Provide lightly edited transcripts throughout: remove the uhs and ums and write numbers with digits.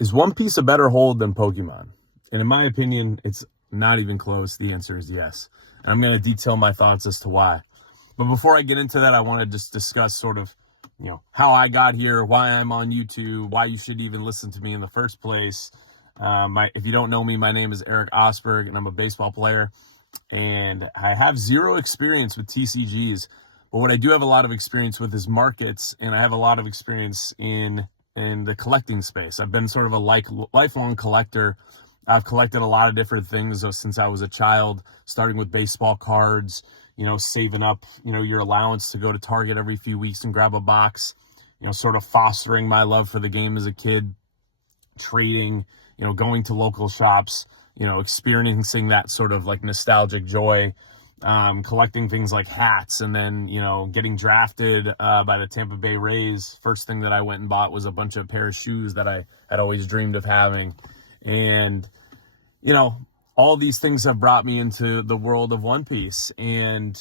Is One Piece a better hold than Pokemon? And in my opinion, it's not even close. The answer is yes. And I'm going to detail my thoughts as to why. But before I get into that, I want to just discuss sort of, how I got here, why I'm on YouTube, why you should even listen to me in the first place. If you don't know me, my name is Eric Osberg, and I'm a baseball player. And I have zero experience with TCGs. But what I do have a lot of experience with is markets, and I have a lot of experience in the collecting space. I've been sort of a lifelong collector. I've collected a lot of different things since I was a child, starting with baseball cards, saving up, your allowance to go to Target every few weeks and grab a box, sort of fostering my love for the game as a kid, trading, going to local shops, experiencing that sort of like nostalgic joy, collecting things like hats, and then, getting drafted by the Tampa Bay Rays. First thing that I went and bought was a bunch of pair of shoes that I had always dreamed of having. And, all these things have brought me into the world of One Piece. And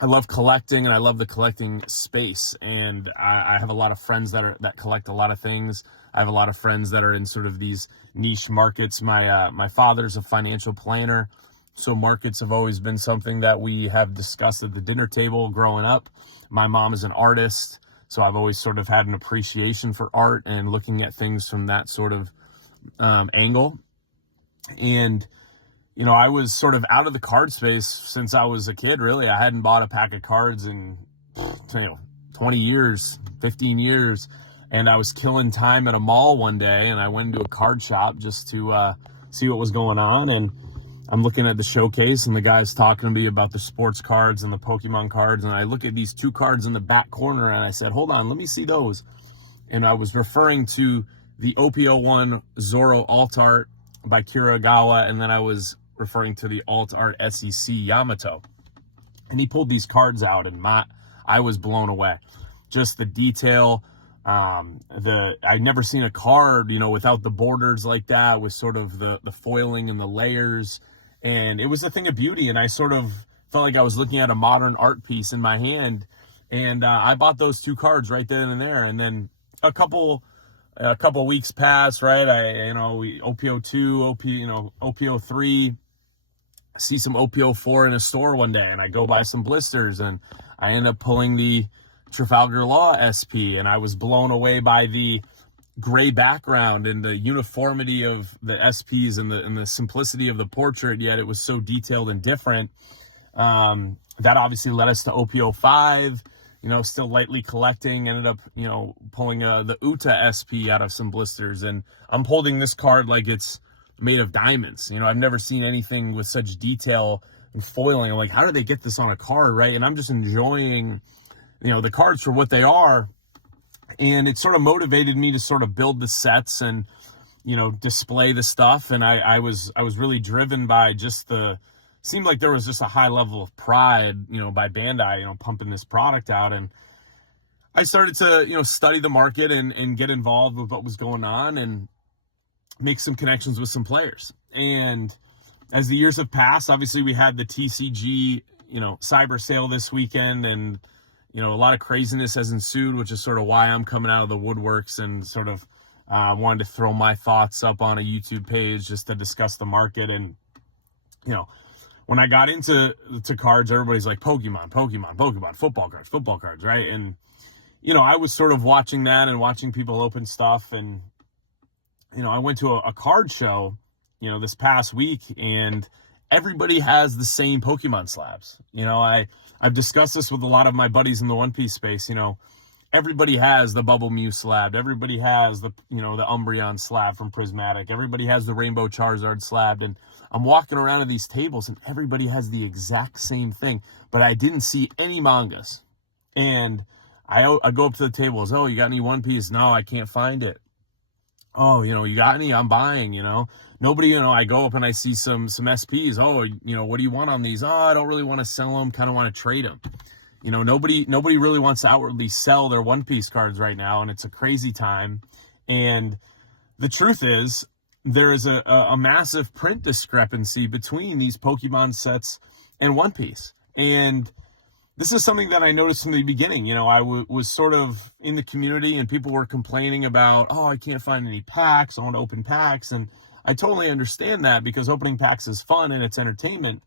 I love collecting, and I love the collecting space. And I have a lot of friends that collect a lot of things. I have a lot of friends that are in sort of these niche markets. My father's a financial planner, so markets have always been something that we have discussed at the dinner table growing up. My mom is an artist, so I've always sort of had an appreciation for art and looking at things from that sort of angle. And, I was sort of out of the card space since I was a kid, really. I hadn't bought a pack of cards in, 20 years, 15 years. And I was killing time at a mall one day, and I went into a card shop just to see what was going on. And I'm looking at the showcase, and the guy's talking to me about the sports cards and the Pokemon cards. And I look at these two cards in the back corner, and I said, hold on, let me see those. And I was referring to the OP01 Zoro Alt Art by Kiragawa, and then I was referring to the Alt Art SEC Yamato. And he pulled these cards out, and I was blown away. Just the detail, I'd never seen a card, without the borders like that, with sort of the foiling and the layers. And it was a thing of beauty, and I sort of felt like I was looking at a modern art piece in my hand. And I bought those two cards right then and there. And then a couple weeks passed, right? OPO2, OPO3, see some OPO4 in a store one day, and I go buy some blisters, and I end up pulling the Trafalgar Law SP, and I was blown away by the gray background and the uniformity of the SPs and the simplicity of the portrait, yet it was so detailed and different. That obviously led us to OPO5, still lightly collecting, ended up, pulling the Uta SP out of some blisters, and I'm holding this card like it's made of diamonds. I've never seen anything with such detail and foiling. I'm like, how did they get this on a card, right? And I'm just enjoying, the cards for what they are. And it sort of motivated me to sort of build the sets and, display the stuff. And I was really driven by just seemed like there was just a high level of pride, by Bandai, pumping this product out. And I started to, study the market and get involved with what was going on and make some connections with some players. And as the years have passed, obviously we had the TCG, cyber sale this weekend, and, a lot of craziness has ensued, which is sort of why I'm coming out of the woodworks and sort of wanted to throw my thoughts up on a YouTube page just to discuss the market. And, when I got into cards, everybody's like, Pokemon, football cards, right? And, I was sort of watching that and watching people open stuff. And, I went to a card show, this past week, and everybody has the same Pokemon slabs. I've discussed this with a lot of my buddies in the One Piece space. Everybody has the Bubble Mew slab. Everybody has the Umbreon slab from Prismatic. Everybody has the Rainbow Charizard slab. And I'm walking around to these tables, and everybody has the exact same thing. But I didn't see any mangas. And I go up to the tables. Oh, you got any One Piece? No, I can't find it. Oh, you got any? I'm buying, Nobody, I go up and I see some SPs. Oh, what do you want on these? Oh, I don't really want to sell them. Kind of want to trade them. Nobody really wants to outwardly sell their One Piece cards right now, and it's a crazy time. And the truth is, there is a massive print discrepancy between these Pokemon sets and One Piece. And this is something that I noticed from the beginning. You know, I was sort of in the community and people were complaining about, oh, I can't find any packs. I want to open packs. And I totally understand that because opening packs is fun and it's entertainment.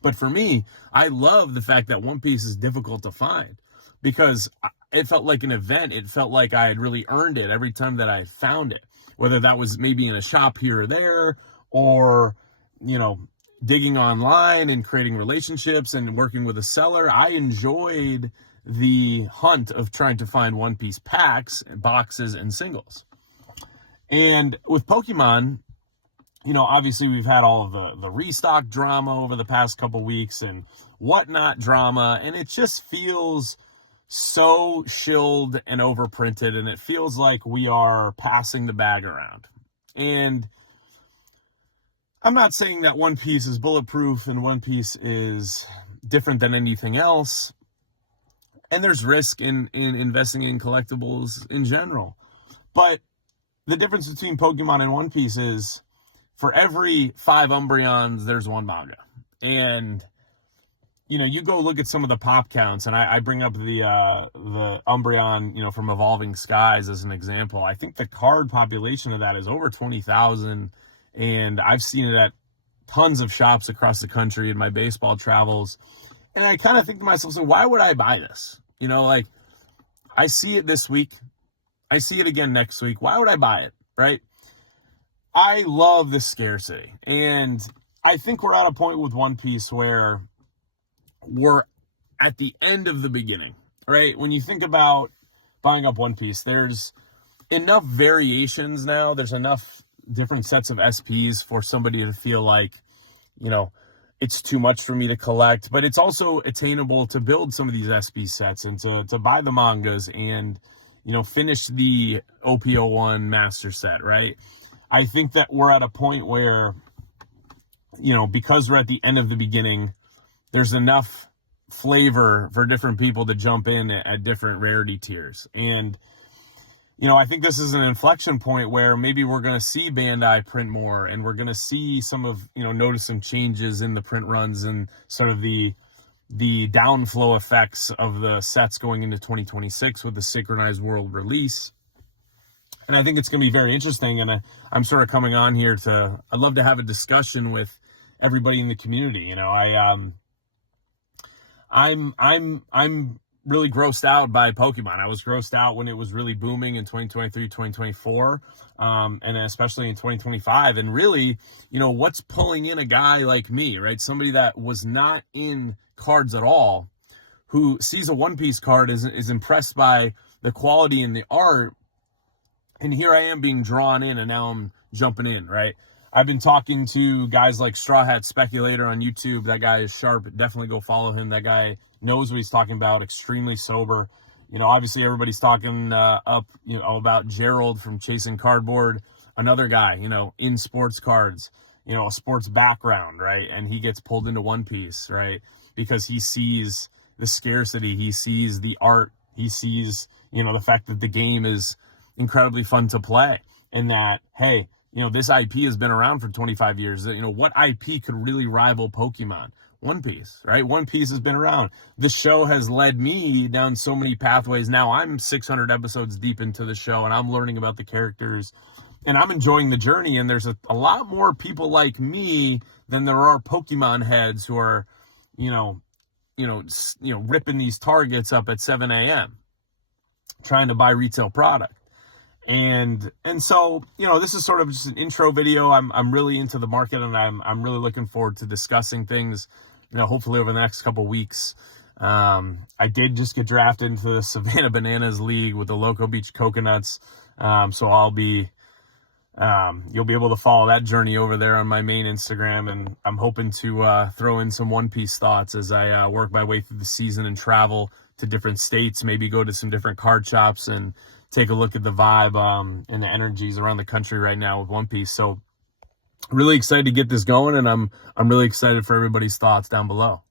But for me, I love the fact that One Piece is difficult to find because it felt like an event. It felt like I had really earned it every time that I found it, whether that was maybe in a shop here or there or, you know, digging online and creating relationships and working with a seller. I enjoyed the hunt of trying to find One Piece packs, boxes, and singles. And with Pokemon, you know, obviously we've had all of the restock drama over the past couple weeks and whatnot drama, and it just feels so shilled and overprinted, and it feels like we are passing the bag around. And I'm not saying that One Piece is bulletproof and One Piece is different than anything else. And there's risk in investing in collectibles in general. But the difference between Pokemon and One Piece is for every 5 Umbreons, there's 1 manga. And, you know, you go look at some of the pop counts, and I bring up the Umbreon, you know, from Evolving Skies as an example. I think the card population of that is over 20,000. And I've seen it at tons of shops across the country in my baseball travels. And I kind of think to myself, so why would I buy this? You know, like, I see it this week. I see it again next week. Why would I buy it, right? I love this scarcity. And I think we're at a point with One Piece where we're at the end of the beginning, right? When you think about buying up One Piece, there's enough variations now. There's enough different sets of SPs for somebody to feel like, you know, it's too much for me to collect, but it's also attainable to build some of these SP sets and to buy the mangas and, you know, finish the OP01 master set, right? I think that we're at a point where, you know, because we're at the end of the beginning, there's enough flavor for different people to jump in at different rarity tiers. And, you know, I think this is an inflection point where maybe we're going to see Bandai print more and we're going to see some of, you know, notice some changes in the print runs and sort of the downflow effects of the sets going into 2026 with the Synchronized World release. And I think it's going to be very interesting. And I'm sort of coming on here I'd love to have a discussion with everybody in the community. You know, I'm really grossed out by Pokemon. I was grossed out when it was really booming in 2023, 2024, and especially in 2025. And really, you know, what's pulling in a guy like me, right? Somebody that was not in cards at all, who sees a One Piece card, is impressed by the quality and the art. And here I am being drawn in, and now I'm jumping in, right? I've been talking to guys like Straw Hat Speculator on YouTube. That guy is sharp. Definitely go follow him. That guy knows what he's talking about, extremely sober. You know, obviously everybody's talking up, you know, about Gerald from Chasing Cardboard, another guy, you know, in sports cards, you know, a sports background, right? And he gets pulled into One Piece, right? Because he sees the scarcity, he sees the art, he sees, you know, the fact that the game is incredibly fun to play, and that, hey, you know, this IP has been around for 25 years. You know, what IP could really rival Pokemon? One Piece, right? One Piece has been around. This show has led me down so many pathways. Now I'm 600 episodes deep into the show, and I'm learning about the characters, and I'm enjoying the journey. And there's a lot more people like me than there are Pokemon heads who are, ripping these targets up at 7 a.m. trying to buy retail product. And so, you know, this is sort of just an intro video. I'm really into the market, and I'm really looking forward to discussing things, you know, hopefully over the next couple weeks. I did just get drafted into the Savannah Bananas League with the Loco Beach Coconuts. So I'll be, you'll be able to follow that journey over there on my main Instagram. And I'm hoping to throw in some One Piece thoughts as I work my way through the season and travel to different states, maybe go to some different card shops and take a look at the vibe and the energies around the country right now with One Piece. So really excited to get this going, and I'm really excited for everybody's thoughts down below.